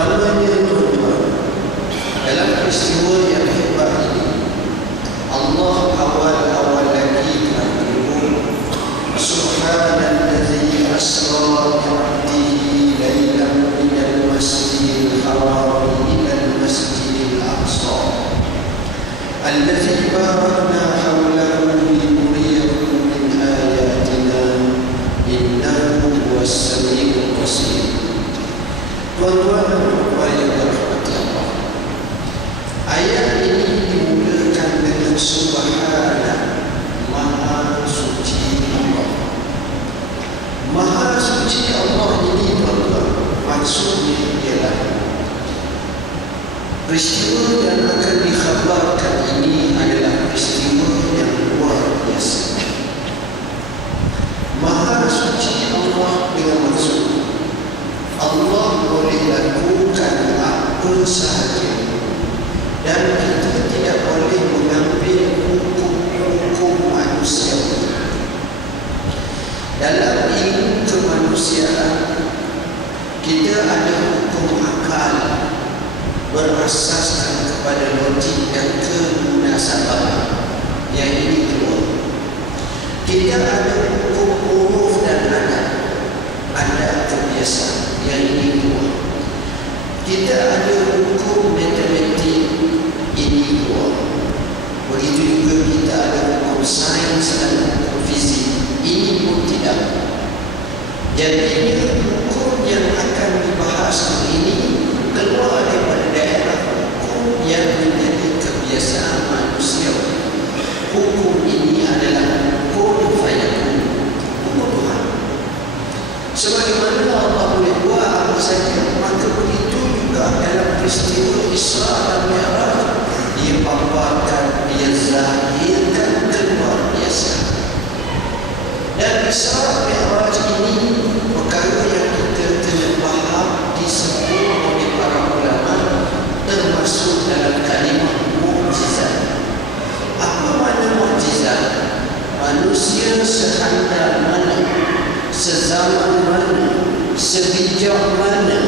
Pertamanya tuan-tuan, dalam peristiwa yang hebat ini, Allah awal-awal lagi telah menyebut Subhanallazi asra bi'abdihi lailan minal masjidil haram ilal masjidil aqsa allazi barakna hawlahu linuriyahu min ayatina innahu huwas samiul basir. Tuan-tuan dan puan yang dirahmati Allah, ayat ini dimulakan dengan Subhana, Maha Suci Allah. Maha Suci Allah ini tuan-tuan, maksudnya ialah peristiwa yang akan dikhabarkan ini adalah peristiwa yang luar biasa. Maha Suci Allah dengan maksud Allah boleh lakukan apa sahaja, dan kita tidak boleh mengambil hukum-hukum manusia. Dalam ilmu kemanusiaan, kita ada hukum akal berasaskan kepada logik dan kemunasabah, yang ini kedua. Kita ada hukum uruf dan adat, ada kebiasaan, yang ini dua. Kita ada hukum matematik, ini dua. Begitu juga kita ada hukum sains dan hukum fizik, ini pun tidak. Jadi hukum yang akan dibahas hari ini keluar daripada daerah hukum yang menjadi kebiasaan manusia. Hukum ini adalah hukum fayakun, hukum Tuhan. Sebagaimana Allah boleh buat apa saja, maka begitu juga dalam peristiwa Isra dan Mi'raj, dia paparkan, dia zahirkan keluar biasa. Dan Isra Mi'raj ini perkara yang kita kena faham, disebut oleh para ulama termasuk dalam kalimah mukjizat. Apa makna mukjizat? Manusia sehandal mana, sezaman mana, sebijak mana,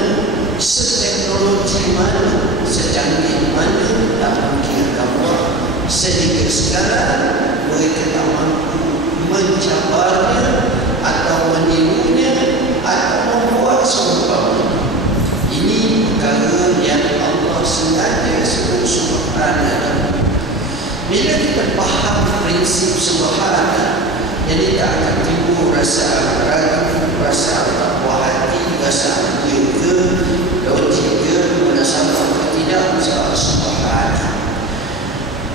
seteknologi mana, secanggih mana, tak mungkin Allah sedikit sekarang mereka tak mampu mencabarnya atau menirunya atau membuat seumpamanya. Ini perkara yang Allah sengaja sebut Subhanahu. Bila kita faham prinsip Subhanahu, jadi tak akan timbul rasa ragu, rasa tak puas hati, rasa dia ke, logik ke, munasabah ke, tidak, sebab Subhanahu.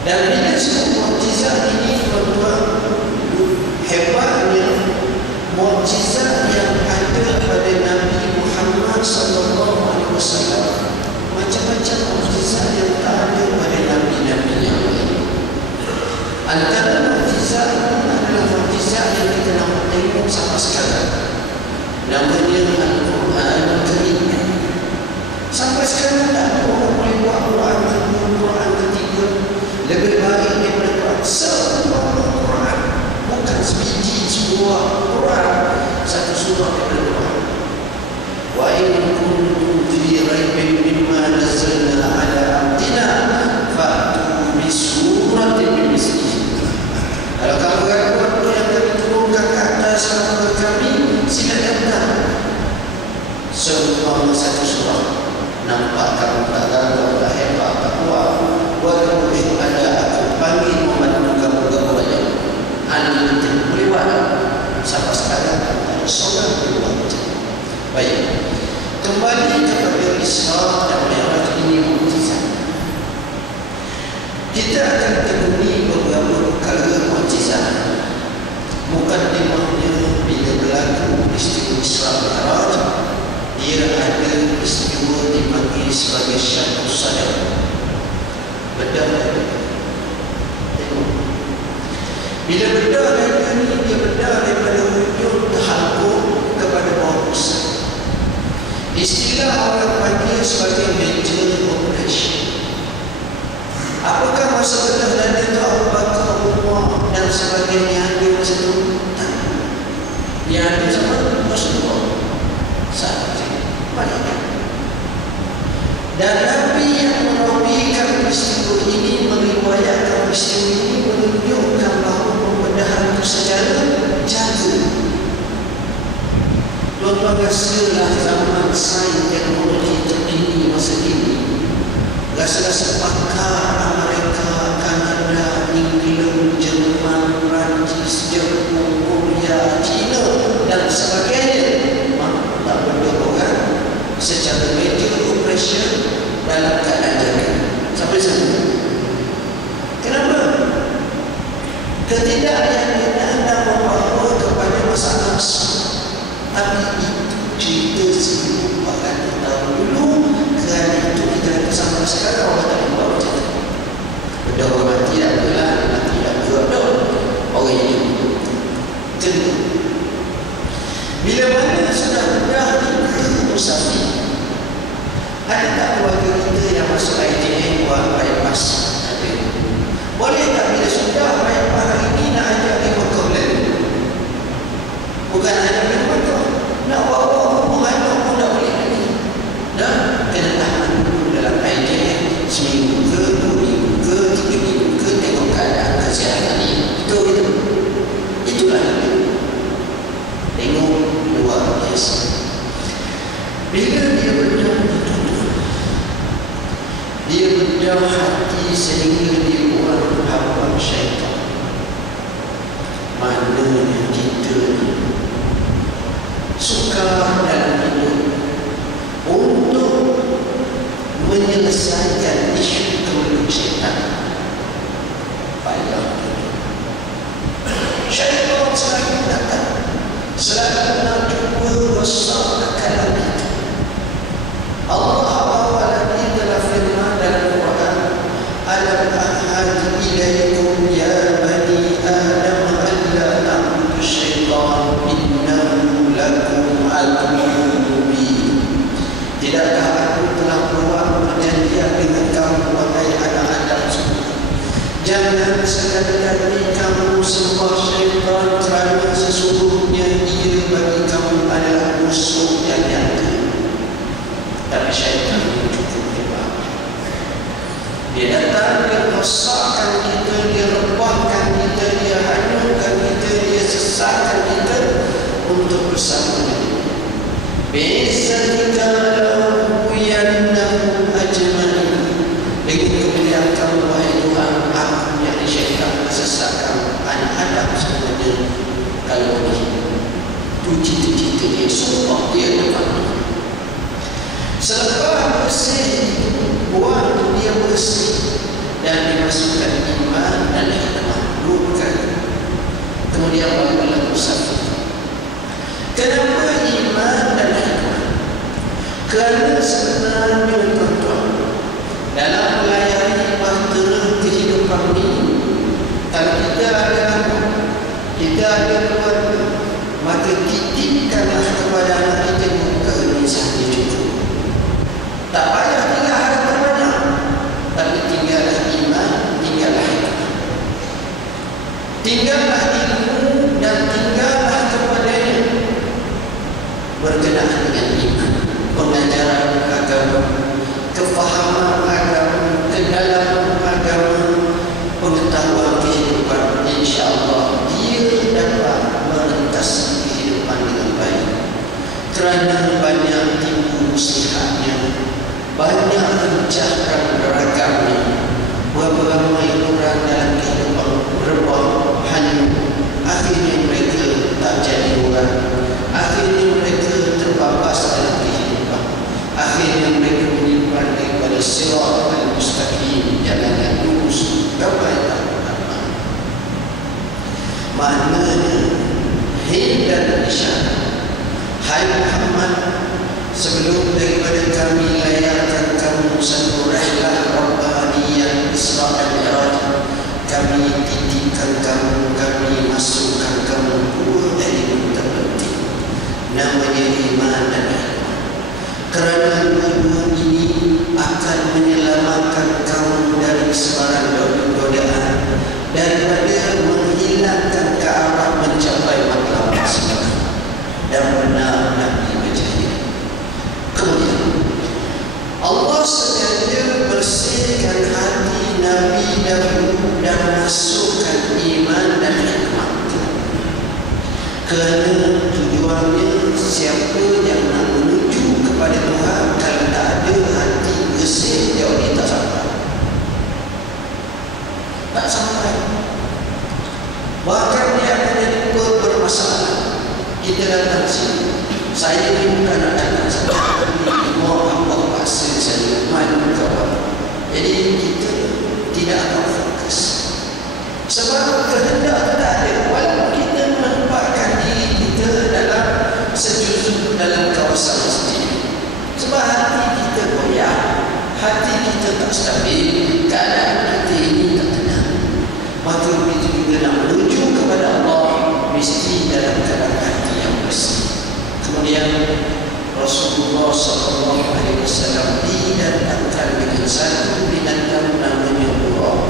Dan bila sebut mukjizat ini tuan-tuan, hebatnya mukjizat yang ada pada Nabi Muhammad SAW, macam-macam mukjizat yang tak ada pada Nabi-Nabi yang lain. Antara mukjizat itu adalah mukjizat yang kita nak tengok sampai sekarang, namanya Al-Quran Al-Karim. Sampai sekarang tak ada orang boleh buat Quran kedua, Quran ketiga lebih baik daripada Quran. Semua Quran, bukan sebiji sebuah Quran, satu surah daripada Quran. Wa in kuntum fi raibin mimma nazzalna ala abdina fa'tu bi suratin min mislihi. Kalau kamu ragu apa yang kami turunkan ke atas hamba kami, sila datang seumpama satu surah. Nampak kamu tak gagah, tak hebat, tak kuat, walau ada aku panggil membantu kamu ke bawahnya. Anda tidak boleh buat. Sampai sekarang tak ada seorang boleh buat macam. Baik, kembali kepada Isra dan Mi'raj ini mukjizat. Kita akan temui beberapa perkara mukjizat. Mukadimahnya bila berlaku peristiwa Isra Mi'raj, dia ada peristiwa dipanggil sebagai Syaqqus Sadr. Bedah dada. Tengok. Bila bedah dada ni, dia bedah daripada hujung terhalqum kepada bawah pusat. Istilah orang panggil sebagai major operation. Apakah masa bedah dada itu Abu Bakar, Umar dan sebagainya ada masa itu? Tak. Yang ada sama Rasulullah sahaja. Banyak. rasalah zaman sains teknologi terkini masa kini, rasa-rasa pakar Amerika, Kanada, Inggeris, Jerman, Perancis, Jepun, Korea, China dan sebagainya tak berdorong secara major operation dalam keadaan jaga sampai sana. Kenapa? Ketidakyakinan dan membawa kepada masalah. Tapi itu cerita 1400 tahun dulu. Kerana itu kita ada sama sekarang orang tak membawa cerita. Berdorong mati tak apalah, mati tak berdorong orang ini. Kedua, bila mana sudah mudah kita musafir, ada tak keluarga kita yang masuk IJN buat bypass? Ada. Boleh tak bila sudah bypass hari ini nak ajak di Mekah lagi? Bukan ajak di Mekah, nak bawa anak pun tak boleh lagi. Dan kena tahan dulu dalam IJN seminggu ke, 2 minggu ke, 3 minggu ke, tengok keadaan kesihatan ini. Itu gitu. Itulah itu. Tengok luar biasa. Bila dia bedah dia bedah hati sehingga dia buat hamba syaitan. Maknanya kita suka dalam hidup untuk menyelesaikan isu kemeluk syaitan. Payah. Syaitan selalu datang, selalu nak cuba rosak akalan kita. Allah bawa lagi dalam firman dalam Quran, alam ahad ilaikum ya bani adam alla ta'budu syaitan innahu lakum aduwwun mubin. Tidakkah aku telah buat perjanjian dengan kamu wahai anak Adam semua, jangan sekali-kali kamu sembah syaitan kerana sesungguhnya dia bagi kamu adalah musuh yang nyata. Tapi syaitan itu cukup hebat. Dia datang, dia rosakkan kita, dia rebahkan kita, dia hanyutkan kita, dia sesatkan kita untuk bersama dia. Bi'izzatika la'ughwiyannahum ajma'in. Dengan kemuliaan kamu wahai Tuhan, aku yang syaitan sesatkan anak Adam semuanya. Kalau ini itu cita-cita dia, sumpah dia depan. Selepas bersih, buat dia bersih dan dimasukkan iman dan hikmah. Bukan. Kemudian barulah musafir. Kenapa iman dan hikmah? Kerana sebenarnya tuan-tuan, dalam melayani bahtera kehidupan ini, kalau kita ada anak, kita ada keluarga, maka titipkanlah kepada anak kita keunisan itu. Tak payah tinggal harta banyak, tapi tinggallah iman, tinggallah hikmah, tinggallah ilmu dan tinggallah kepadanya berkenaan dengan iman, pengajaran agama, kefahaman agama, kedalaman agama, pengetahuan kehidupan. InsyaAllah dia dapat merentas kehidupan dengan baik. Kerana banyak tipu muslihatnya, banyak pencahkan beragamnya, berapa ramai orang dalam kehidupan rebah, hanyut. Akhirnya mereka tak jadi orang, akhirnya mereka terbabas dalam kehidupan, akhirnya mereka menyimpan daripada sirat al-mustaqim, jalan yang lurus. Gapai tak apa. Maknanya hil dan isyarat. Hai Muhammad, sebelum daripada kami layarkan kamu satu rihlah rabbaniyah Isra dan Mi'raj, kami titipkan kamu, kami masukkan kamu 2 ilmu terpenting, namanya iman dan hikmah. Kerana dua ini akan menyelamatkan kamu dari sebarang godaan, daripada menghilangkan ke arah mencapai matlamat sebenar. Dan benar Nabi berjaya. Kemudian Allah sengaja bersihkan hati Nabi dahulu dan masukkan iman dan hikmah. Kerana tujuannya siapa yang Jadi kita tidak akan fokus. Sebab kehendak tak ada. Walaupun kita menempatkan diri kita dalam sejujur dalam kawasan masjid. Sebab hati kita goyah, hati kita tak stabil, keadaan kita ini tak tenang. Maka begitu juga nak menuju kepada Allah, mesti dalam keadaan hati yang bersih. Kemudian Rasulullah SAW didatangkan dengan satu binatang namanya buraq.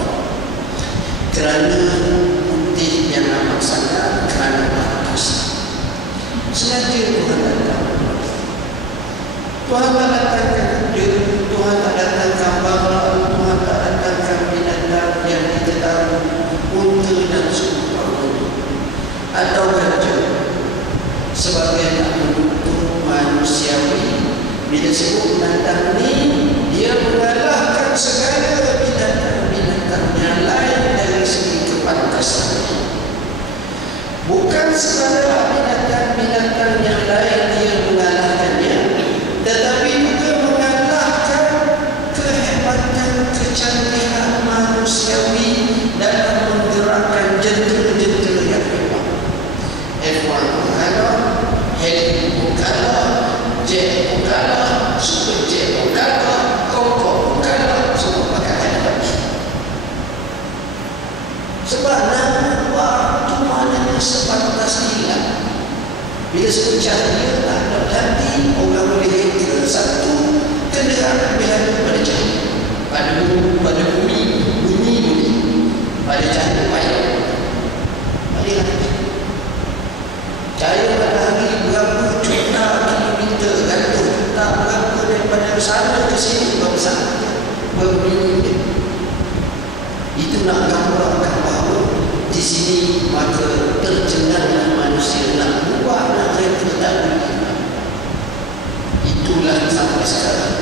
Kerana putih yang amat sangat, kerana bagus. Sengaja Tuhan datang. Tuhan tak datangkan kuda, Tuhan tak datangkan bala, Tuhan tak datangkan binatang yang kita tahu, unta dan seumpama, atau gajah, sebagai nak mendukung manusiawi. Bila sebut binatang ni, dia mengalahkan segala binatang-binatang yang lain dari segi kepantasan. Bukan sekadar binatang-binatang yang lain dia mengalahkannya, tetapi juga mengalahkan kehebatan, kecanggihan manusiawi dalam menggerakkan jentera-jentera yang hebat. F1 pun kalah, Heli pun kalah, Jet pun kalah, Super Jet pun kalah, Concorde pun kalah, semua pakai hebat. Sebab nama waktu maknanya sepantas hilang. Bila sebut cahaya tak ada hati, orang boleh reka satu kenderaan berada pada cahaya. Pada bumi bunyi, pada cahaya payah. Baliklah. Cahaya matahari berapa juta kilometer, gantung juta berapa daripada sana ke sini, berbesar, berbunyi. Itu nak gambarkan bahawa di sini maka terjengahlah manusia nak buat, nak reka tak boleh. Itulah sampai sekarang.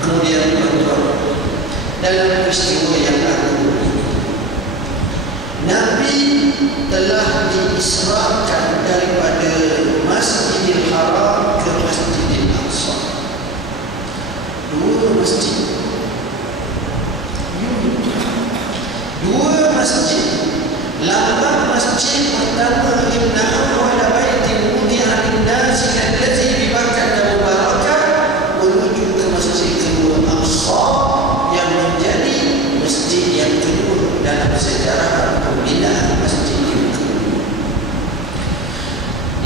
Kemudian tuan-tuan, dalam peristiwa yang agung ini, Nabi telah diisrakan daripada Masjidil Haram ke Masjidil Aqsa. Dua masjid. Dua masjid. Lambang masjid pertama Ibna'u ala baitin wudi'a lin-nasi allazi bi Bakkah mubarakah, menuju ke masjid kedua Aqsa yang menjadi masjid yang kedua dalam sejarah pembinaan masjid yang kedua.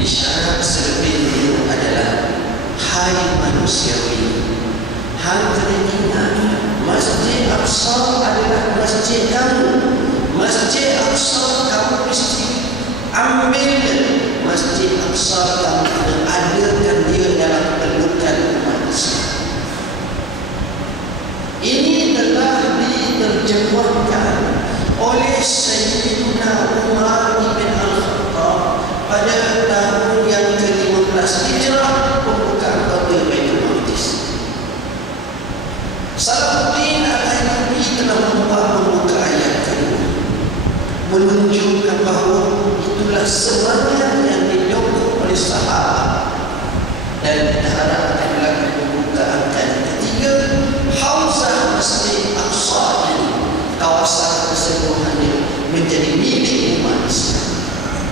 Isyarat selebihnya adalah, hai manusiawi, hang kena ingat Masjid Aqsa adalah masjid kamu. Masjid Aqsa kamu mesti ambil. Masjid Aqsa kamu kena adakan dia dalam pelukan umat Islam. Ini telah diterjemahkan oleh Sayyidina Umar bin Al-Khattab pada tahun yang ke-15 Hijrah, pembukaan kota Baitul Maqdis. Salahuddin Al-Ayyubi telah membuat pembuka ayat kedua, menunjukkan bahawa itulah sebenarnya yang didukung oleh sahabat, dan kita harapkan lagi pembukaan ketiga, Hauzah Masjid Aqsa ini, kawasan keseluruhannya menjadi milik umat Islam.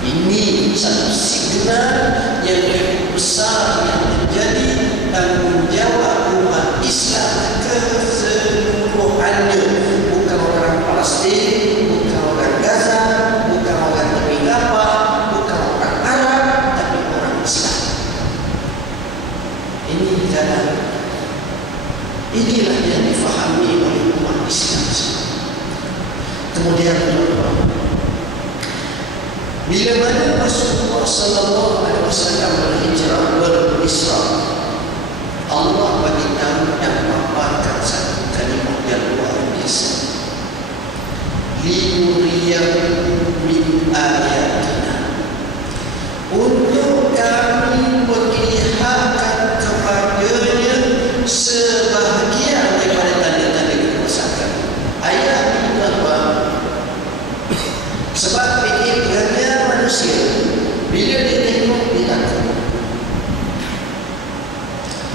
Ini satu signal yang lebih besar yang menjadi tanggungjawab umat Islam keseluruhannya. Bukan orang Palestin, bukan orang Gaza, bukan orang Tepi Gapah, bukan orang Arab, tapi orang Islam. Ini jalan. Inilah yang difahami oleh umat Islam. Kemudian bila mana Rasulullah SAW berhijrah, berisra, Allah bagi tahu dan paparkan satu kalimat yang luar biasa. Linuriyahu min ayatina, untuk kami perlihatkan kepadanya sebahagian daripada tanda-tanda kekuasaan. Ayat ini apa? Sebab pikirannya manusia, bila dia tengok, dia takut.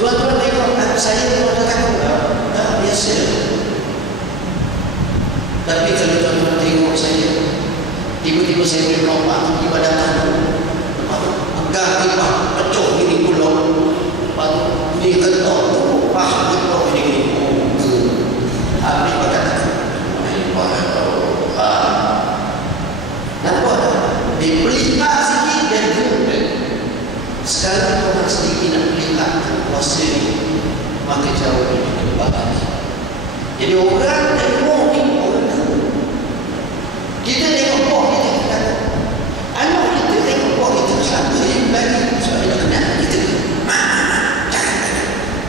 Tuan-tuan tengok, saya tuan-tuan takut tak? tak biasa. Tapi kalau tuan-tuan tengok saya, tiba-tiba saya boleh melompat pergi pada tanah, pegang tiba pecah gini pulau, lepas tu dia ketok tu ketok gini habis berkata nampak tak? Dipelihat sikit dan kemudian sekarang orang sedikit nak melihat kuasa ni, maka jauh ini berbahaya. Jadi orang tengok ni orang tahu. Kita tengok bok kita kata anak kita tengok bok kita sama dia bagi soal anak kita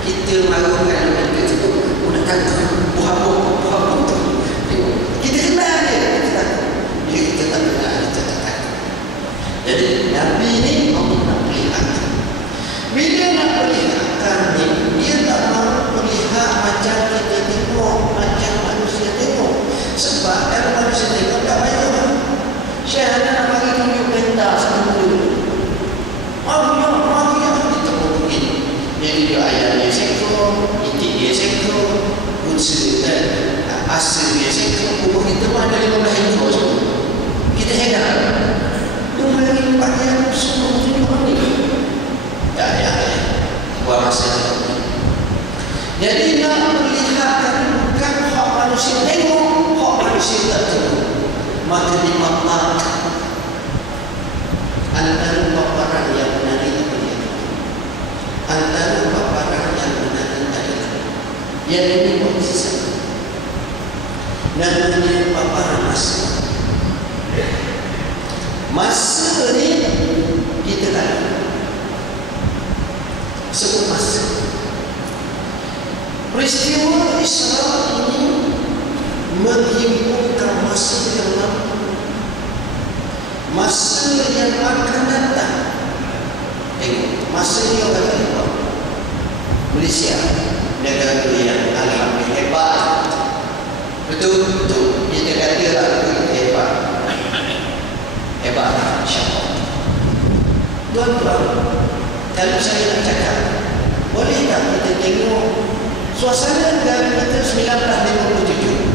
kita malukan kita tu nak kata buah-buah tu kita kenal dia, kita takut. Bila kita tak kenal kita tak takut. Jadi Nabi ni Allah nak perlihatkan. Bila nak perlihatkan ni, dia tak mahu perlihat macam kita tengok, macam manusia tengok. Sebab kalau manusia tengok tak banyak. Syekh nak bagi tunjuk pentas semua dulu. Mari kita mungkin. Jadi dia ayat dia sekor, itik dia sekor, kunci dan asal dia sekor. Umur kita pun ada 15 ekor semua. Kita heran. Umur lagi 4 yang semua tunjuk ni. Tak ada. Buat masa ni. Jadi nak melihatkan bukan hak manusia tengok, hak manusia tak tengok. Maka dimaklumkan antara paparan yang menarik dia. Antara paparan yang menarik dia. Yang ini mukjizat. Namanya paparan masa. Masa ni kita tahu. Sebut masa. Peristiwa Isra ini menghimpunkan masa yang lama, masa yang akan datang. Tengok, masa yang akan datang. Malaysia, negara yang alhamdulillah hebat. Betul. Kita katalah hebat. Hebat, insyaAllah. Tuan-tuan, kalau saya nak cakap, boleh tak kita tengok suasana negara kita 1957?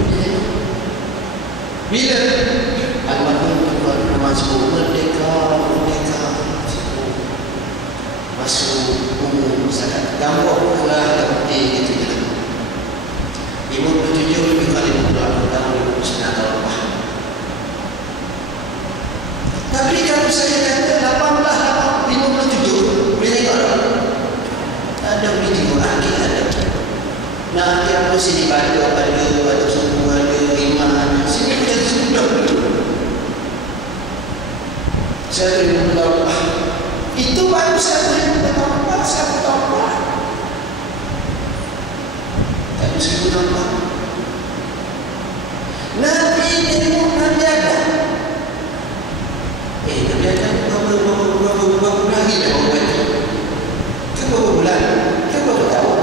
Bila almarhum Tuan Rahman sebut merdeka, masuk umum sangat gambar pula seperti itu. 57 lebih kali 50 tahun 59 tahun lepas. Tapi kalau saya kata 1857, boleh tengok tak? Ada video akhir ada. Nah, yang sini ada semua ada iman. Sini kita sudah dulu. Saya boleh tahu. Itu baru saya boleh tahu. Saya tahu. Tapi saya tahu. Nabi tengok Nabi ada. Nabi ada berapa hari dah orang itu? Berapa bulan? Berapa tahun?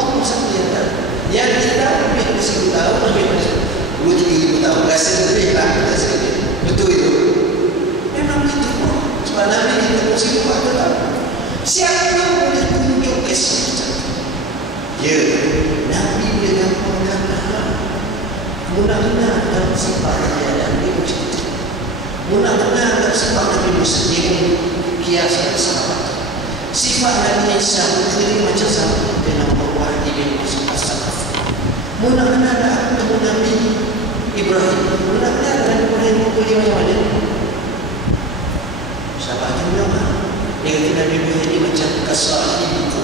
Allah sampai yang tahu. Yang kita lebih dari 1000 tahun, lebih dari 2-3 tahun. Rasa lebih lah. Betul itu. Memang itu. Sebab Nabi kita mesti buat tahu. Siapa yang boleh tunjuk kisah macam itu? Ya, Nabi dia gampangkan. Mudah-mudahan dalam sifat dia dan dia bercerita. Mudah-mudahan dalam sifat Nabi Musa dia kiaskan sahabat. Sifat Nabi Isa berkali macam sahabat dia nak berwah di dalam sifat. Mudah-mudahan ada ketemu Nabi Ibrahim. Mudah-mudahan ada Ibrahim berkali macam mana? Sahabat dia bilang, dia kata Nabi Ibrahim ini macam kasih itu.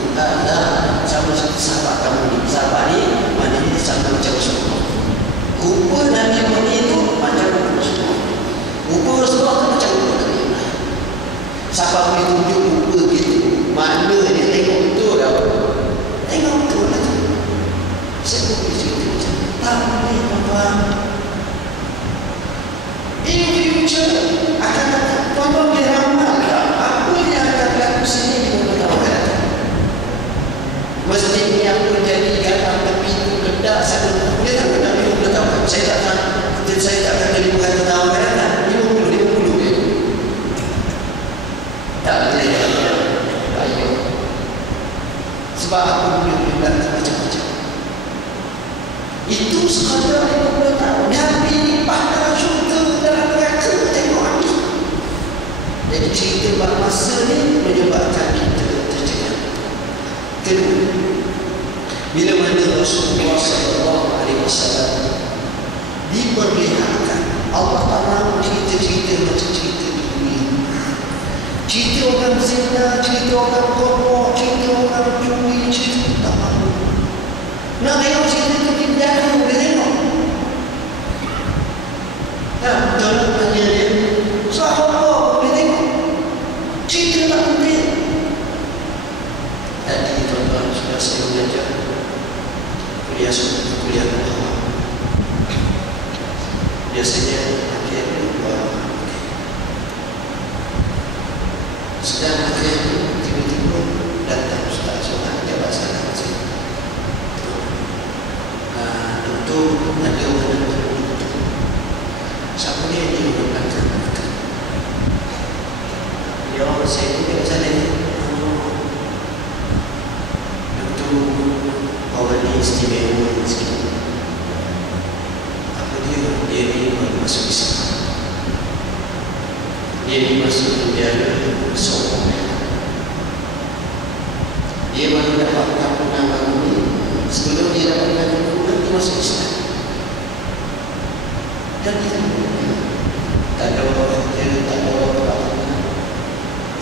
Sama satu sahabat kamu ni. Sahabat ni maknanya dia sama macam Rasulullah. Rupa Nabi Ibrahim itu macam Rasulullah. Rupa Rasulullah itu macam rupa Nabi Ibrahim. Siapa boleh tunjuk rupa gitu? Mana dia tengok betul dah. Tengok betul lah tu. Saya pun boleh cerita macam tu. Tak boleh tuan-tuan. In future akan datang. Tuan-tuan boleh ramal tak? Apa yang akan berlaku sini di beberapa tahun akan datang? Masjid ni apa jadi garam tepi tu kedak sana. Dia tak kena 50 tahun. Saya tak akan jadi 100 tahun akan datang. 50 je. Tak boleh. Baik. Sebab aku boleh berlaku macam-macam. Itu sekadar 50 tahun. Nabi ni pandang syurga dalam neraka tengok Nabi. Jadi cerita masa ni menyebabkan kita tercengang. Kedua, bila mana Rasulullah SAW diperlihatkan, Allah Ta'ala cerita-cerita macam cerita di dunia. Cerita orang zina, cerita orang korok, cerita orang curi, cerita tak mahu. Nak tengok cerita tu di penjara, boleh tengok. Jangan tanya dia, sahabat boleh tengok. Cerita tak penting. Tadi tuan-tuan sudah saya belajar kuliah awal. Biasanya akhir sedang akhir tiba-tiba datang Ustaz Sohan jabat salam saya. Doktor ada orang doktor. Siapa dia belakang? Dia saya juga sana. Doktor orang ni istimewa sikit. Dia ni baru masuk Islam. Dia ni masuk penjara seorang. Dia baru dapat kampungan baru ni. Sebelum dia dapat kampungan, dia masuk Islam. Dan dia tak ada orang kerja, tak ada orang apa-apa.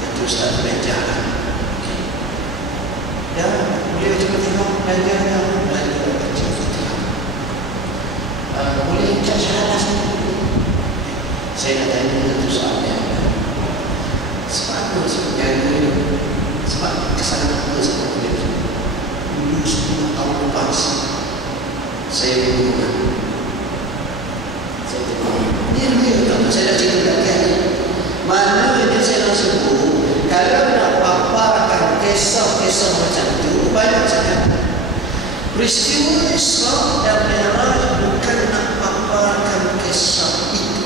Itu Ustaz belajar. Dan dia cuma tengok belajar kerja. Boleh cak syahadah saya nak tanya satu soalan. Sebab apa sebenarnya? Sebab kesalahan apa sebenarnya? Dulu 10 tahun lepas saya berhubungan. Saya tengok dia tak, saya dah cerita kat dia. Mana dia saya nak sebut, kalau nak paparkan kisah-kisah macam tu, banyak sangat. Peristiwa Isra dan Mi'raj bukan nak paparkan kisah itu,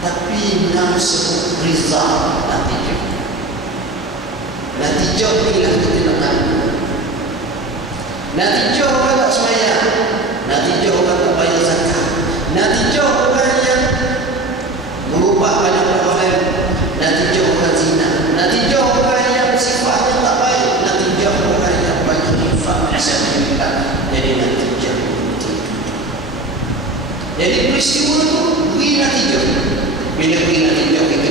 tapi nak sebut result, natijah. Natijah inilah kita nak tahu. Natijah orang tak sembahyang, natijah orang tak bayar zakat, natijah orang yang merubah banyak perbuatan, natijah orang zina, natijah orang yang sifatnya tak baik, natijah orang yang banyak infak fisabilillah. Jadi natijah itu. Jadi peristiwa itu beri natijah. Bila beri natijah kita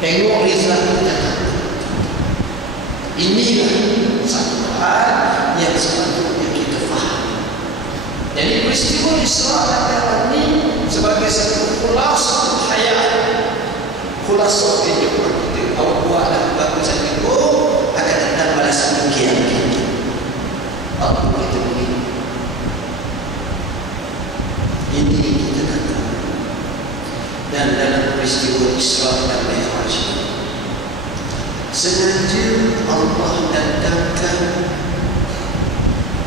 tengok result kita. Inilah satu hal yang sepatutnya kita faham. Jadi peristiwa Isra dan Mi'raj ini sebagai satu khulasah hayat, khulasah kehidupan kita. Awak buatlah bagusan itu, akan datang balasan demikian. Allah kita begini. Ini kita kata. Dan dalam peristiwa Isra dan Mi'raj sengaja Allah datangkan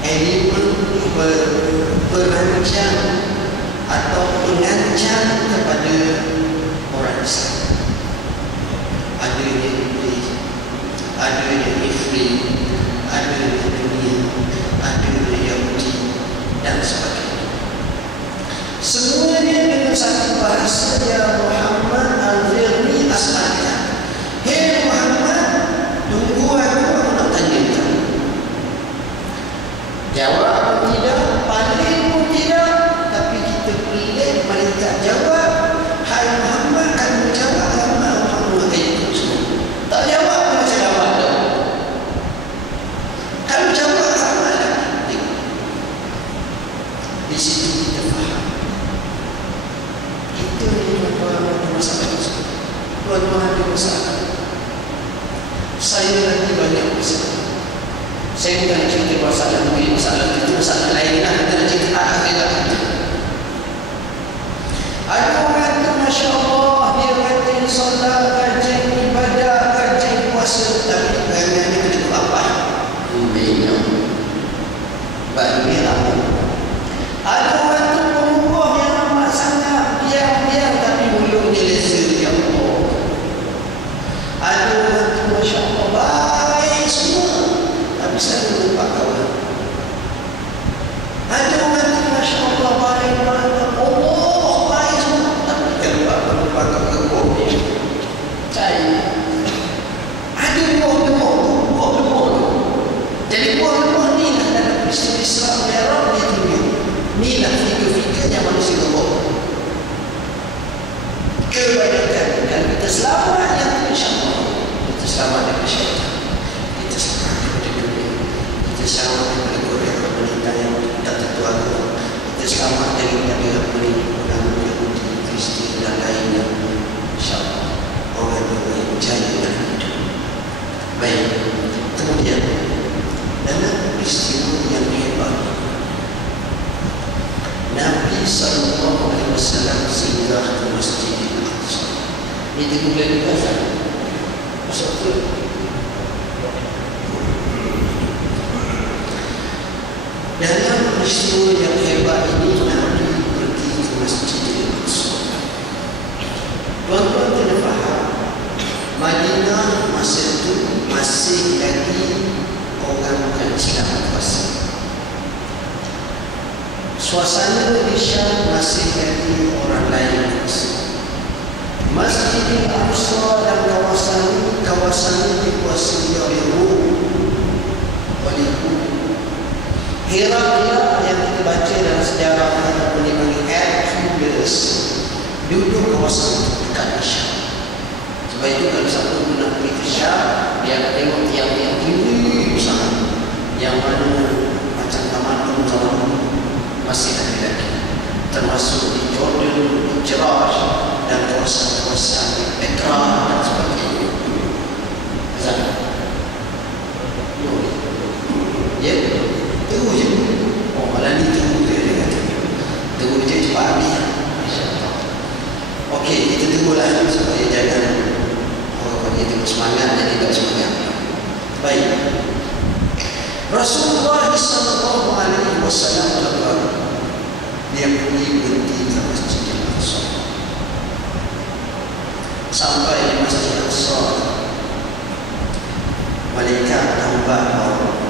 elemen perancang atau pengancam kepada orang Islam. Ada yang iblis, ada yang ifrit, ada yang dunia, ada yang Yahudi dan sebagainya. Semuanya dengan satu bahasa, ya Muhammad anzirni as'alka. Hei Muhammad, tunggu aku nak tanya kamu. Jawab pun tidak, paling pun tidak, tapi kita pelik malaikat jawab. Hai Muhammad, kamu jawab apa Muhammad itu semua. Tak jawab pun macam jawab dah. Kalau jawab apa lagi? Di situ kita faham. Itu yang tuan-tuan ada masalah. Tuan-tuan ada masalah. Saya nanti banyak masalah. Saya bukan nak cerita masalah duit, masalah itu, masalah lain lah. Kita nak cerita akhirat kita. Ada orang tu Masya Allah, dia rajin solat, rajin ibadah, rajin puasa, tapi perangannya kena berapa? Minum. Bagi apa? Ada orang tu pemurah yang amat sangat biar tapi mulut dia lesa, ya Allah. Ada orang tu Masya Allah baik semua, tapi selalu lupa kawan. Baik. Kemudian dalam peristiwa yang hebat, Nabi SAW singgah ke Masjidil Aqsa. Ini tengok lagi pasal pasal tu. Dalam peristiwa yang hebat ini, Nabi pergi ke Masjidil Aqsa. Tuan-tuan kena faham, Madinah masa itu masih lagi orang bukan Islam kuasa. Suasana di Syam masih lagi orang lain kuasa. Masjidil Aqsa dan kawasan ini dikuasai oleh Rum, oleh Rum. Heraklius yang kita baca dalam sejarah ataupun dipanggil Hercules duduk kawasan dekat Syam. Sebab itu kalau siapa nak pergi ke Syam, dia akan tengok tiang-tiang tinggi sangat yang mana macam taman masih ada lagi, termasuk di Jordan, di Iraq dan kawasan-kawasan di Petra dan sebagainya. Ya, tunggu je. Oh, malah ni tunggu je dia kata. Tunggu je cepat habis. Okey, kita tunggulah supaya jangan orang dia tengok semangat jadi tak semangat. Baik. Rasulullah SAW dia pergi berhenti ke Masjidil Aqsa. Sampai di Masjidil Aqsa, malaikat tampak orang.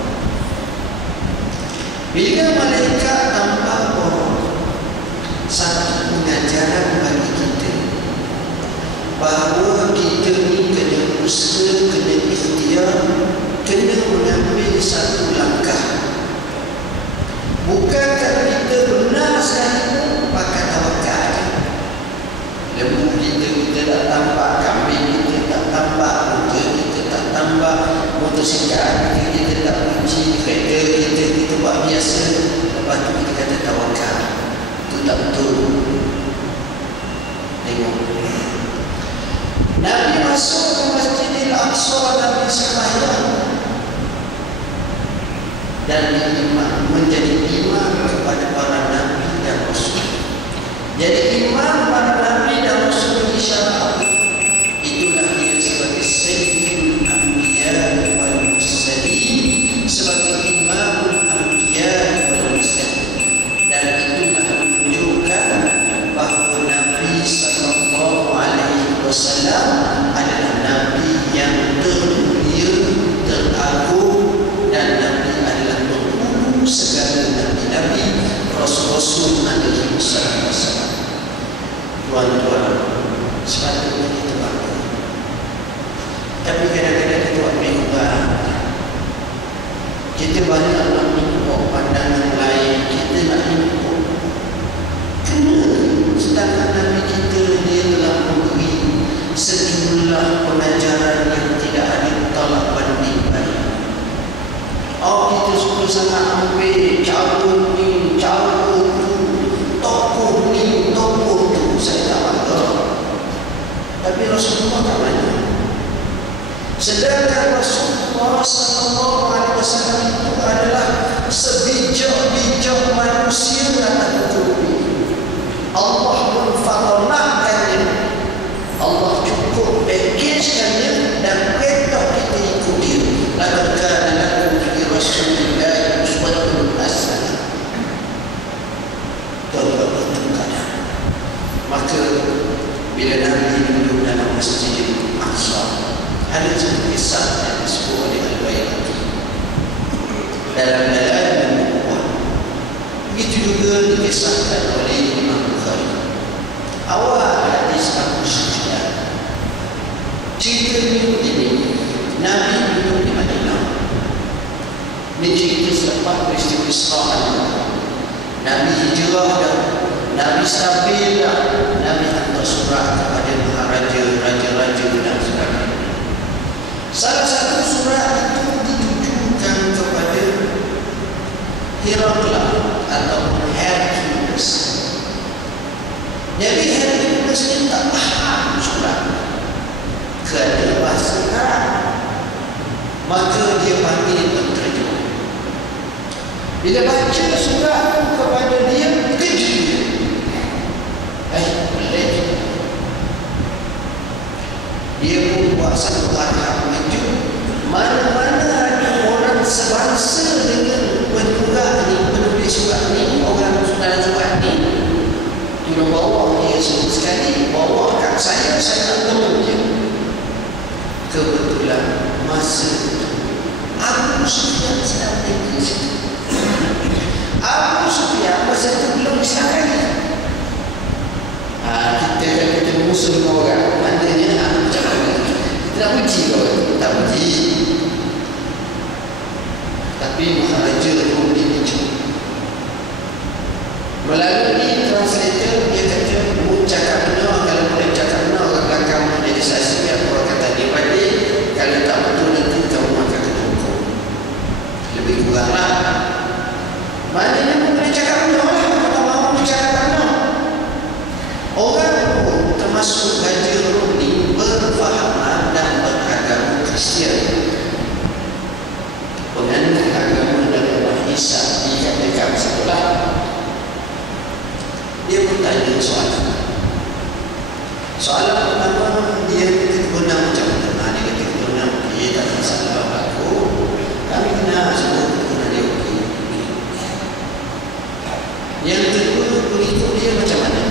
Bila malaikat tampak orang, satu pengajaran bagi kita bahawa kita ni kena usaha, kena ikhtiar, kena mengambil satu langkah. Bukan kalau kita benar sekali pakai tawakal. Lembu kita tak tampak, kambing kita tak tampak, muka kita tak tampak, motosikal kita tak kunci, kereta kita buat biasa. Lepas tu kita kata tawakal. Itu tak betul. Tengok, Nabi masuk ke Masjidil Aqsa, Nabi sembahyang dan menjadi imam kepada para Nabi dan Rasul. Jadi imam para Nabi dan Rasul ini siapa? Itulah dia sebagai Sayyidul Anbiya wal Mursalin, sebagai Imamul Anbiya wal Mursalin. Dan itulah menunjukkan bahawa Nabi sallallahu alaihi wasallam adalah Nabi yang termulia, teragung, dan Nabi adalah penghulu segala Nabi-Nabi, Rasul-Rasul alaihi wasallam. Tuan-tuan, sepatutnya kita bangga. Tapi kadang-kadang kita buat mengubah. Kita banyak nak mengubah pandangan lain, kita nak mengubah. Kenapa? Sedangkan Nabi kita dia telah memberi sejumlah pengajaran yang tidak ada tolak banding. Oh, kita suka sangat ambil cara ni, cara tu, tokoh ni, tokoh tu. Saya tak bangga. Tapi Rasulullah tak banyak. Sedangkan Rasulullah SAW itu adalah sebijak-bijak manusia atas bumi. Allah memfahamkannya, Allah cukup package-kannya dan perintah kita ikut dia. Laqad kana lakum fi Rasulillahi uswatun hasanah. Tuan-tuan, maka bila Nabi duduk dalam Masjidil Aqsa, ada satu kisah yang disebut oleh Al-Baihaqi dalam Dalail An-Nubuwah. Begitu juga dikisahkan oleh Imam Bukhari. Awal hadis Abu Sufyan. Ceritanya begini, Nabi duduk di Madinah. Ini cerita selepas peristiwa Isra. Nabi hijrah dah, Nabi stabil dah, Nabi hantar surat kepada maharaja, raja-raja dan sebagainya. Salah satu surat itu ditujukan kepada Heraklius atau Hercules. Jadi Hercules ini tak paham surat kerana bahasa Arab. maka dia panggil penterjemah. Bila baca surat kepada dia, kejut dia. Boleh. Dia pun buat satu harap kejut. Mana-mana ada orang sebangsa dengan penulis ni, penulis surat ni, orang surat ni, tolong bawa dia semua sekali, bawa kat saya nak temu dia. Kebetulan masa itu Abu Sufyan sedang pergi situ. Abu Sufyan masa itu belum Islam lagi. Kita akan ketemu musuh dengan orang, maknanya macam mana? Kita nak uji kau, tak uji. Tapi Maharaja pun diuji. Melalui translator dia kata, mu cakap benar, kalau boleh cakap benar, orang belakang menjadi saksi, orang kata dia balik, kalau tak betul nanti kamu akan ketemu. Lebih kuranglah. Maknanya mu boleh cakap benar lah, kalau mahu cakap benar. Orang pun termasuk Raja Rom ni berfahaman dan beragama Kristian. Penganut agama dalam Isa dikatakan satulah. Dia bertanya soalan. Soalan pertama, dia kata benar macam mana? Dia kata benar, okey, tak ada masalah berlaku. Kami kena semua kena dia okey. Yang kedua, pengikut dia macam mana?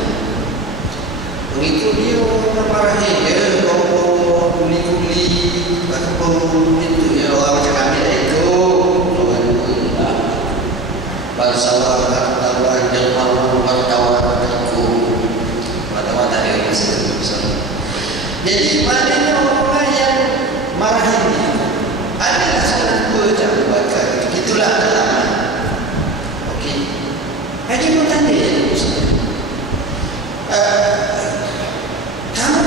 Pengikut dia orang marahin dia, bawa kuli-kuli, bakpao itu ya, orang macam kami dah itu. Orang lah. Bangsawan, hartawan, dermawan, wartawan, itu. Wartawan tak ada yang besar. Jadi maknanya orang yang marahin dia adalah salah dua macam bakar. Itulah adalah. Okey. Haji pun tanya dia. Kamu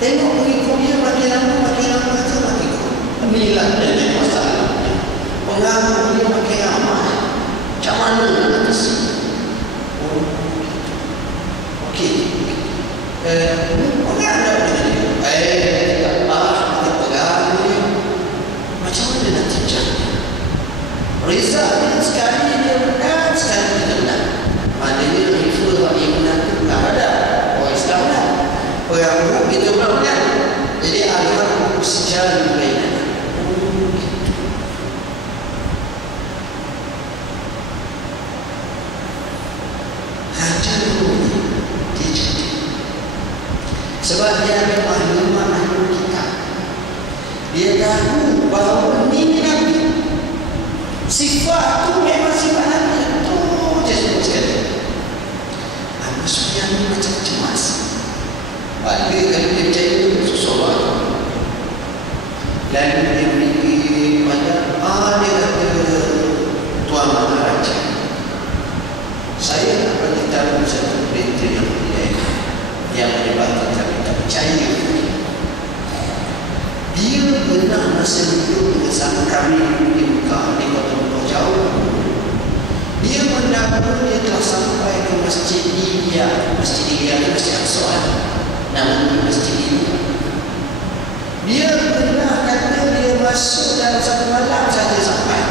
tengok pengikut dia makin lama ke makin kurang. Inilah jadi masalahnya. Pengaruh dia makin ramai. Macam mana nak atasi? Okey. Pengaruh dia. Tak apa. Pengaruh dia. Macam mana nak cecahnya? Reza ni sekali dia benar, sekali dia benar. Maknanya rival yang benar itu bukan ada. Orang Islam benar. Orang buruk itu benar. Jadi agama secara berbeza. Sebab dia ada maklumat kita. Dia tahu bahawa ini Nabi. Sifat tu memang sifat Nabi. Itu je semua sekali. Abu Sufyan ni macam cemas. Pada kalau dia percaya seseorang, lalu dia pergi pada dia kata, Tuan Maharaja, saya nak bagi tahu satu berita yang menyebabkan kami tak percaya. Dia pernah masa duduk bersama kami di Mekah, di kota-kota jauh. Dia mendahulu dia telah sampai ke Masjid Libya. Masjid Libya itu Masjid Aqsa. Namanya Masjid Libya. Dia pernah kata dia masuk dalam satu malam saja sampai.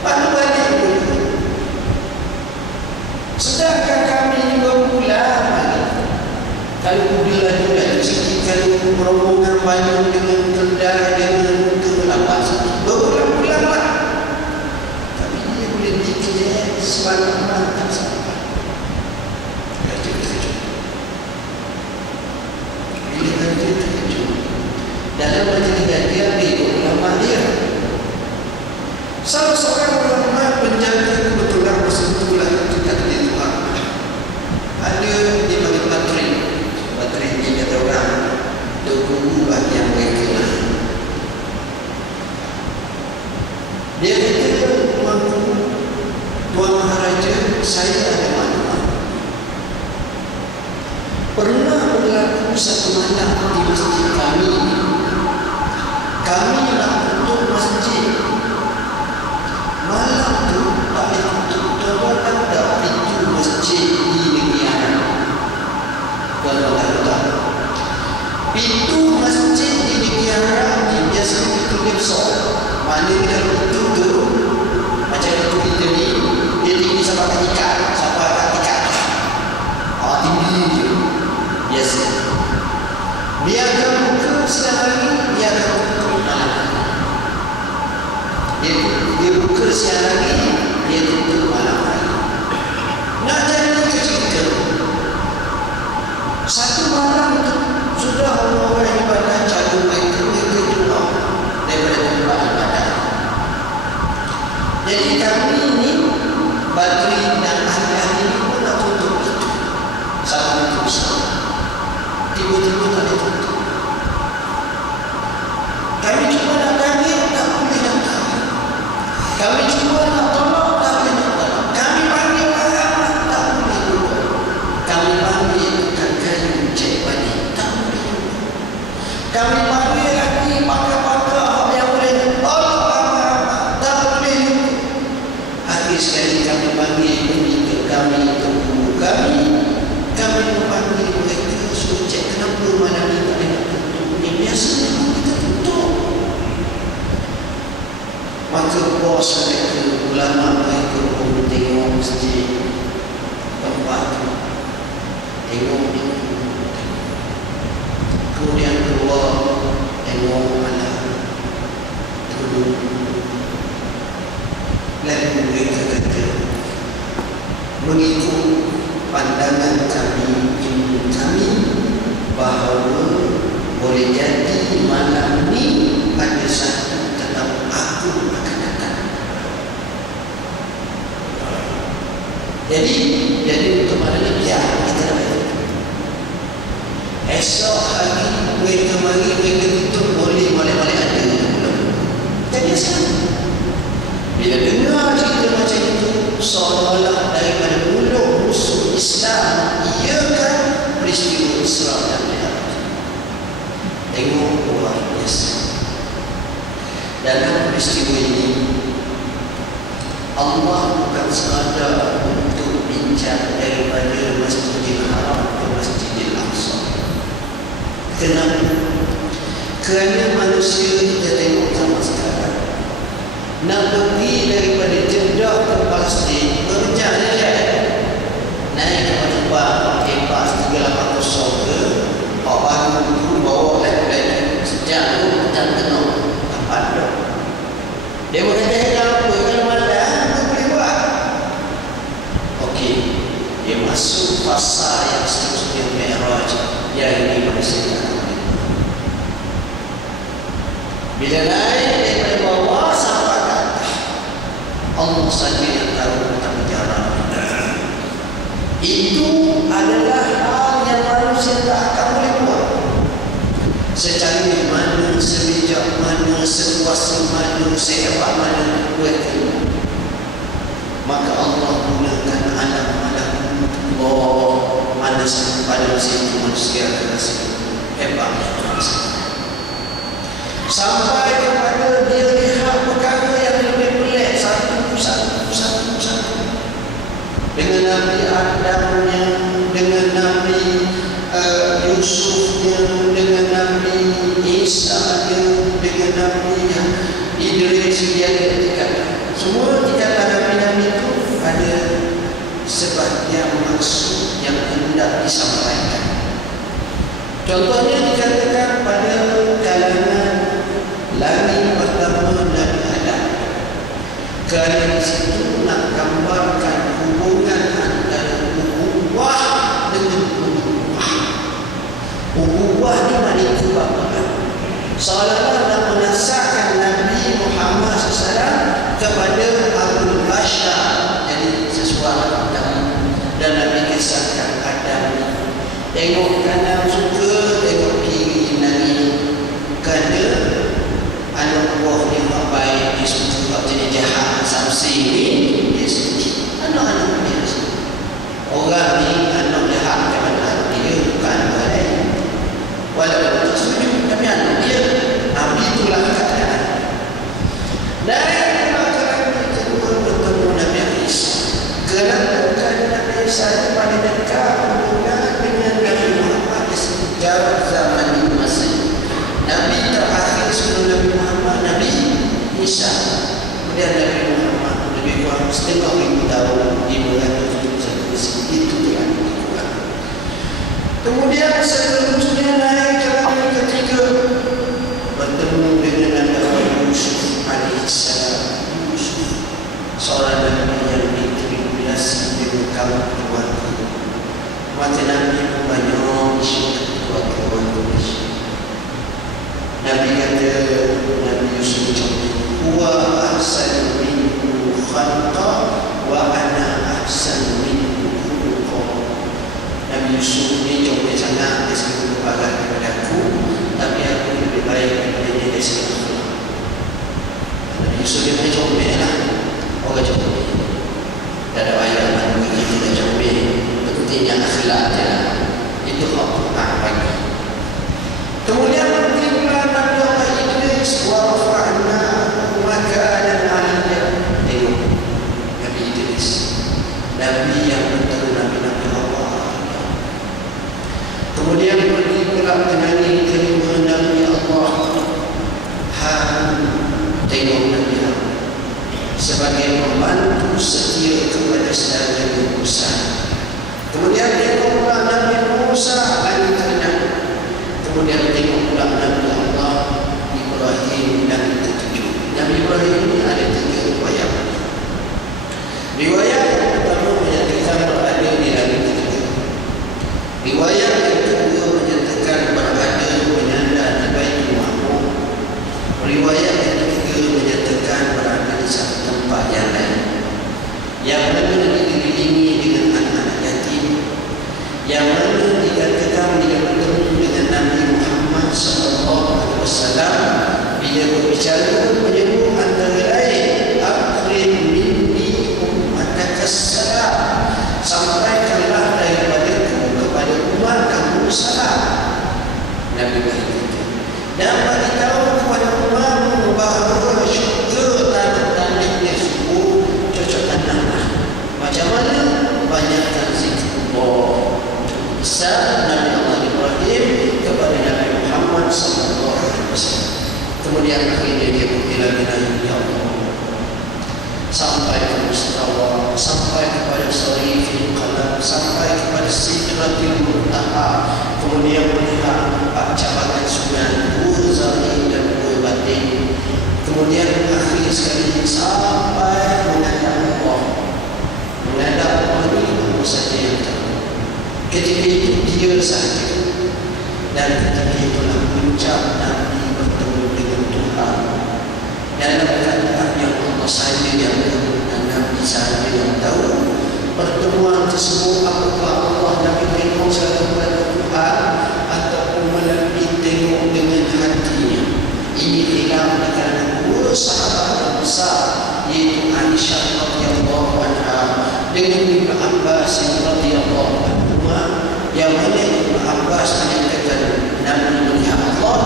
Lalu balik dulu. Sedangkan kami ini baru pulang. Kalau bila juga sikit, kalau rombongan banyak dengan kendara, dengan kelapas, baru pulang lah. Tapi dia boleh dikira sebagai mantan sampai. Raja terkejut. Bila Raja terkejut, dalam majlis dia ambil ulama dia. Salah seorang ulama penjaga kebetulan masa itulah kita di Tuhan. Ada di bagi patri ni kata orang terguru bagi yang mereka lah. Dia kata, Tuan Maharaja, saya ada maklumat. Pernah berlaku satu malam di masjid kami. Kami nak tutup masjid. Malam tu tak boleh tutup. Tuan-tuan tahu tak pintu masjid di negeri Arab? Tuan-tuan tahu tak? Pintu masjid di negeri Arab dua nak tolak, tak boleh nak tolak. Kami panggil Muhammad, tak boleh juga. Kami panggil bukan kayu cek bani, tak boleh juga. Kami panggil lagi pakar-pakar yang boleh tolak Muhammad, tak boleh juga. Akhir sekali kami panggil pengikut kami, itu guru kami memanggil mereka suruh cek kenapa malam ni tak boleh nak tutup. Ini biasanya kita tutup. Maka bos mereka, ulama mereka pun tengok masjid tempat tu, tengok ni, kemudian keluar tengok malam turun. Lalu mereka kata, mengikut pandangan kami, ilmu kami, bahawa boleh jadi malam ni ada satu tetap aku akan datang. Jadi untuk malam ni biar kita dapat. Esok hari mereka mari, mereka tutup, boleh ada. Jadi sekarang bila dengar cerita macam itu, seolah-olah daripada mulut musuh Islam, ia kan peristiwa Isra dan Mi'raj. Tengok luar biasa. Dalam peristiwa ini, Allah bukan sekadar untuk bincang daripada Masjidil Haram ke Masjidil Aqsa. Kenapa? Kerana manusia kita tengok zaman sekarang nak pergi daripada Jeddah ke Palestin berjam saja. Naik kapal terbang Airbus 380 ke Pak Baru tu bawa lagi sejam tu macam tengok tempat tu. Dia berkata apa kalau malam tu boleh buat. Okey, dia masuk fasa yang seterusnya Mi'raj, yang ini manusia tak boleh. Bila naik daripada bawah sampai Allah saja yang tahu tentang jalan. Itu adalah hal yang manusia tak akan boleh buat. Secanggih mana, sebijak mana, sekuasa mana, sehebat mana buat itu. Maka Allah gunakan alam-alam Allah mana pada masa itu manusia akan rasa hebatnya manusia. Sampai kepada dia lihat perkara yang lebih pelik satu. Dengan Nabi Adamnya, dengan Nabi Yusufnya, dengan Nabi Isa-nya, dengan Nabi Idris, dia tingkatan. Semua tingkatan Nabi-Nabi itu ada sebahagian maksud yang hendak disampaikan. Contohnya dikatakan pada kalangan langit pertama Nabi Adam. Kerana di situ nak gambarkan hubungan antara ubuwah dengan ubuwah. Ubuwah ni maknanya kebapakan. Seolah-olah nak menasahkan Nabi Muhammad SAW kepada Abul Bashar, jadi sesuatu dan Nabi kisahkan Adam. Tengok kanan suka, tengok kiri nari. Kerana anak buah dia tak baik, dia suka jadi jahat. Samsi ni dia sedih. Anak-anak dia sedih. Orang ni anak jahat ke mana? Dia bukan baik. Walaupun tak setuju, tapi anak dia. Nabi itulah keadaan. Dan maka kedua bertemu Nabi Isa. Kerana Nabi Isa pada dekat hubungan dengan Nabi Muhammad sejak zaman Masih. Nabi terakhir sebelum Nabi Muhammad, Nabi Isa. Kemudian Nabi Muhammad lebih kurang 5,000 tahun, 571 itu yang lebih kurang. Kemudian seterusnya naik ke langit ketiga, bertemu dengan Nabi Yusuf alaihissalam. Yusuf seorang Nabi yang ditribulasi dengan kaum keluarga. Maka Nabi banyak isu keluarga. Nabi kata, Nabi Yusuf contoh, huwa ahsanu minhu khalqa wa ana ahsanu minhu khuluqa. Nabi Yusuf ni comel sangat, dia sangat berbakat kepada aku, tapi aku lebih baik daripada dia dari segi akhlak. Nabi Yusuf dia main comel lah. akhlak dia. Itu Al-Quran bagi. Kemudian berkata Nabi Allah Idris wa rafa'na makanan 'aliyya. Tengok Nabi Idris, Nabi yang bertemu Nabi Allah. Kemudian pergi pula menyanyi kalimah Nabi Allah. Tengok Nabi Allah sebagai pembantu setia kepada saudara Musa. Kemudian tengok pula Nabi Musa langit kenyang. Kemudian tengok pula Nabi Allah Ibrahim dan ketujuh. Nabi Ibrahim ini ada 3 riwayat. Riwayat yang pertama menyatakan berada di langit ketujuh. Riwayat yang kedua menyatakan berada menyandar di Baitul Ma'mur. Riwayat yang ketiga menyatakan berada di satu tempat yang lain, yang mana dikelilingi dengan anak-anak yatim, yang mana dikatakan dia bertemu dengan Nabi Muhammad SAW. Dia berbicara menyebut antara lain akrim minni ummataka salam, sampaikanlah daripadaku kepada umat kamu salam. Nabi berkata dan bagi tahu kepada umatmu bahawa syurga tanda-tandanya sungguh cocok tanamlah. Macam mana? Banyakkan zikrullah. Isa Nabi Allah Ibrahim kepada Nabi Muhammad SAW. Kemudian akhirnya dia berbilang-bilang ya Allah, sampai ke Mustawa, sampai kepada Sarifil Qalam, sampai kepada Sidratil Muntaha. Kemudian melihat 4 cabangan sungai, 2 zahir dan 2 batin. Kemudian akhir sekali sampai menghadap Allah. Menghadap Allah ini apa saja yang tahu. Ketika itu dia saja. Dan ketika itulah puncak Nabi bertemu dengan Tuhan. Dalam keadaan yang Allah saja yang tahu dan Nabi saja yang tahu. Pertemuan tersebut apakah Allah Nabi tengok kepada Tuhan ataupun Nabi tengok dengan hatinya. Ini khilaf di kalangan 2 sahabat yang besar, iaitu Aisyah radhiyallahu anha dengan Ibnu Abbas radhiyallahu anhu, yang mana Ibnu Abbas menyatakan Nabi melihat Allah,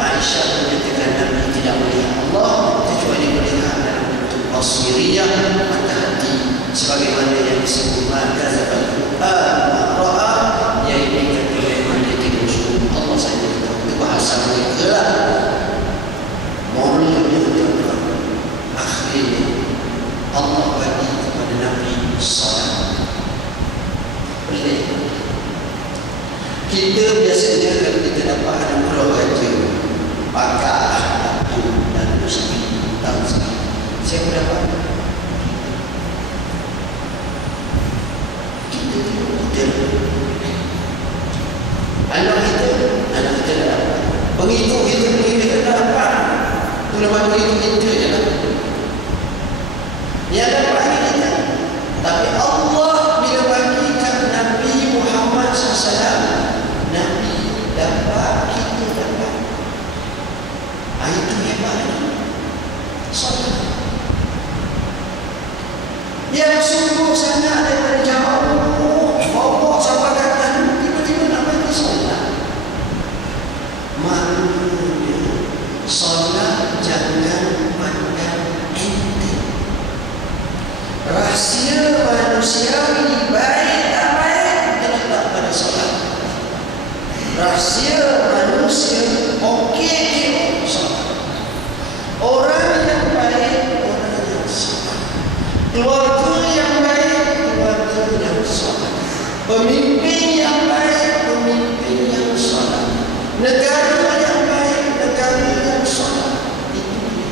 Aisyah menyatakan Nabi tidak melihat Allah kecuali melihat dalam bentuk basiriyah, mata hati, sebagaimana yang disebut maka zabat Quran ra'a, iaitu ketika dia tengok sungguh Allah saja tahu. Itu bahasa mereka lah. Maulanya adalah akhirnya Allah bagi kepada Nabi salam. Boleh. Kita biasanya kalau kita dapat anugerah raja, pakailah aku dan mesti tahu sekali. Siapa dapat? Kita tidak. Anak kita dah dapat. Pengikut kita dah dapat. Itu nama kita je lah. Yang dapat ini kita. Tapi Allah bila bagikan Nabi Muhammad SAW, Nabi dapat, kita dapat. Itu hebatnya. Salat. Yang sungguh sangat daripada jauh, bawa sampai kata tiba-tiba nak bagi solat. Maknanya solat jangan pandang enteng. Rahsia manusiawi baik tak baik terletak pada solat. Rahsia manusia okey solat. Orang yang baik, orang yang solat. Keluarga yang baik, keluarga yang solat. Pemimpin yang baik, pemimpin yang solat. Negara yang baik, negara yang solat. Itu dia.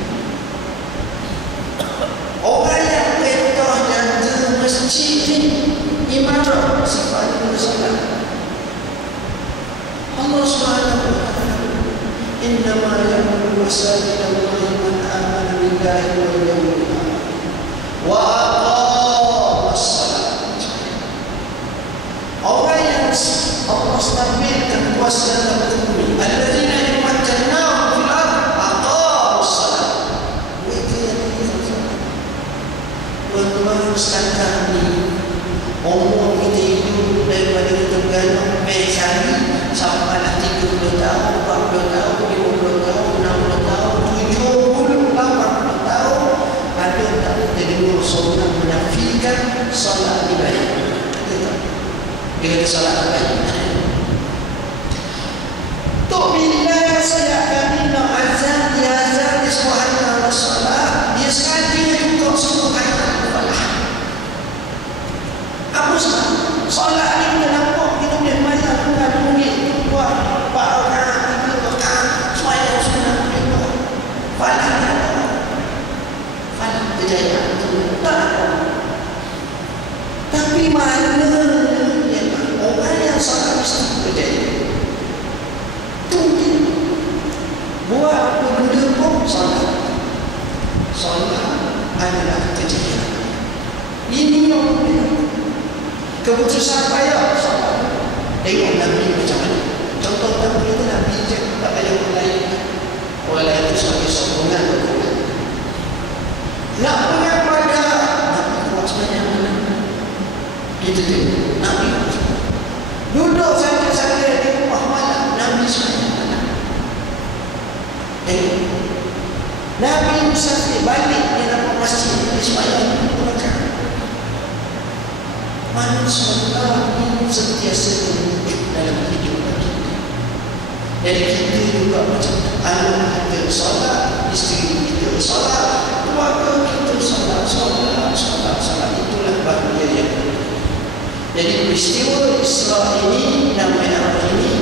Orang yang perintah jaga masjid ini ibadah sifatnya solat. Allah Subhanahu wa taala, innama ya'muru masajid Allah man amana billahi wal yawmil akhir wa aqama as-salat. Orang yang Allah stabilkan kuasa dalam bumi, alladzina yumakkannahum fil ardh aqamu as-salat. Mereka yang bersolat. Tuan-tuan sekalian, umur kita hidup daripada kita Dia kata solat apa? Tok bila setiap kali nak azan, dia azan, dia semua hayat solat, dia sengaja untuk semua hayat falah. Apa sebab? Solat ni kita nampak, kita boleh bayar dengan duit, buat 4 orang, 3 orang, semaya sunat boleh buat. Falah ni apa? Falah kejayaan itu tak apa. Tapi mana orang yang solat mesti berjaya. Tunggu buat apa benda pun solat. Solat adalah kejayaan. Ini yang keputusan payah solat. Tengok Nabi macam mana. Contoh Nabi itu Nabi je, tak payah orang lain. Orang lain itu sebagai sokongan berkuat. Nak pegang pada Nabi kuat sebanyak mana. Itu dia Nabi duduk saja-saja di rumah malam Nabi sebanyak mana. Nabi musafir balik di dalam masjid di semayang berkata manusia ini sentiasa wujud dalam hidup kita. Jadi kita juga macam anak kita solat, isteri kita solat, keluarga kita solat. Itulah bahagia yang kedua. Jadi peristiwa Isra ini dan Mi'raj ini,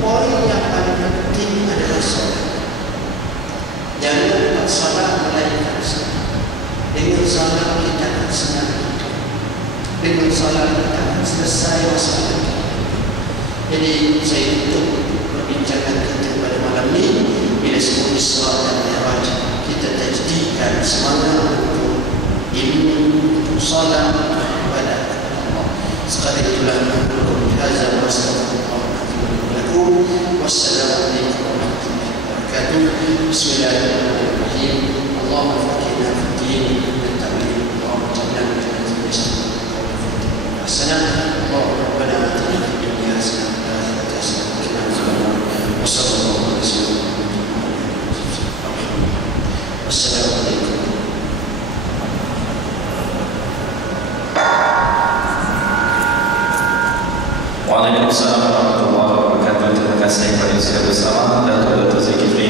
poin yang paling penting adalah solat. Jangan lupa solat melainkan solat. Dengan solat kita akan senang hidup. Dengan solat kita akan selesai masalah. Jadi saya tutup perbincangan kita pada malam ini. Bila semua Isra dan Mi'raj, kita tajdidkan semangat untuk ilmu, untuk solat kepada Allah. Sekali itulah hadza wa astagfirullah. Wassalamualaikum warahmatullahi wabarakatuh. Bismillahirrahmanirrahim. Allahumma fakihna fid din wa ta'wil. Allahumma jannibna min al-hasanat. Allahumma rabbana atina fid dunya hasanatan wa fil akhirati hasanatan wa qina adhaban nar. Wa sallallahu alaihi wasallam. Wassalamualaikum. Waalaikumsalam warahmatullahi wabarakatuh. Terima kasih kepada Ustaz bersama Datuk Zulkifli